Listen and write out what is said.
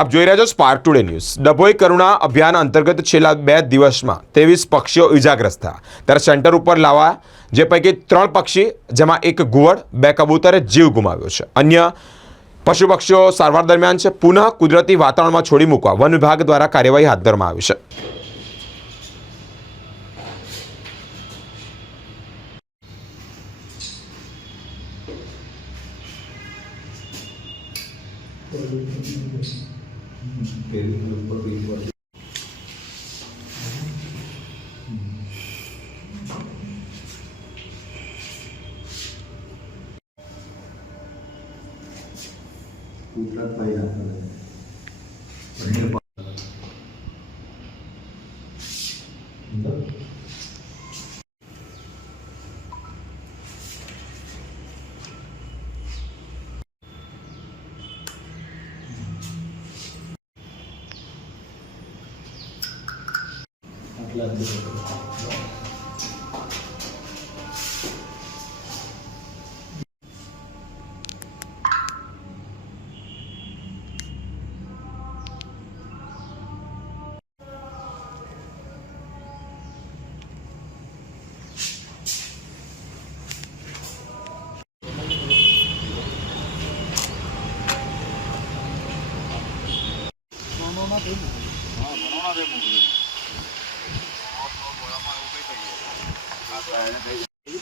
આપ જોઈ રહ્યા છો સ્પાર્ક ટુડે ન્યૂઝ। ડભોઈ કરુણા અભિયાન અંતર્ગત છેલ્લા 2 દિવસમાં 23 પક્ષીઓ ઇજાગ્રસ્ત થયા ત્યારે સેન્ટર ઉપર લાવવા જે પૈકી 3 પક્ષી જેમાં એક ઘુવડ 2 કબૂતરે જીવ ગુમાવ્યો છે। અન્ય પશુ પક્ષીઓ સારવાર દરમિયાન છે। પુનઃ કુદરતી વાતાવરણમાં છોડી મૂકવા વન વિભાગ દ્વારા કાર્યવાહી હાથ ધરવામાં આવી છે। Ini